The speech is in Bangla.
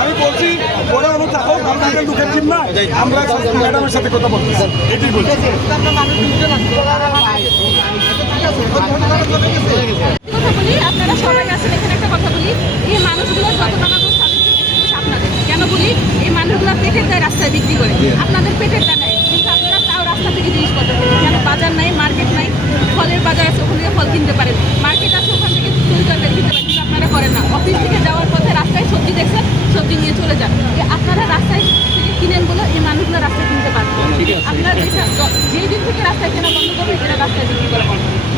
আমি বলছি ওরা অনু থাকো আপনাদের লোকের টিম না আমরা ম্যাডামের সাথে কথা বলছি এটাই বলছি। আপনারা সবাই আছেন এখানে একটা কথা বলি, এই মানুষগুলো যত টাকা আপনাদের কেন বলি, এই মানুষগুলো পেটের দায় রাস্তায় বিক্রি করে, আপনাদের পেটের দায় নেয় কিন্তু আপনারা তাও রাস্তা থেকে জিনিসপত্র কেন, বাজার নাই, মার্কেট নাই, ফলের বাজার আছে ওখান থেকে ফল কিনতে পারেন, মার্কেট আছে ওখান থেকে তরি তরকারি কিনতে পারেন, কিন্তু আপনারা করেন না। অফিস থেকে যাওয়ার পথে রাস্তায় সবজি দেখছেন, সবজি নিয়ে চলে যান। আপনারা রাস্তায় থেকে কিনেন বলে এই মানুষগুলো রাস্তায় কিনতে পারবেন। আপনারা যেই দিন থেকে রাস্তায় কেনা বন্ধ করবেন এরা রাস্তায় বিক্রি করা বন্ধ করবেন।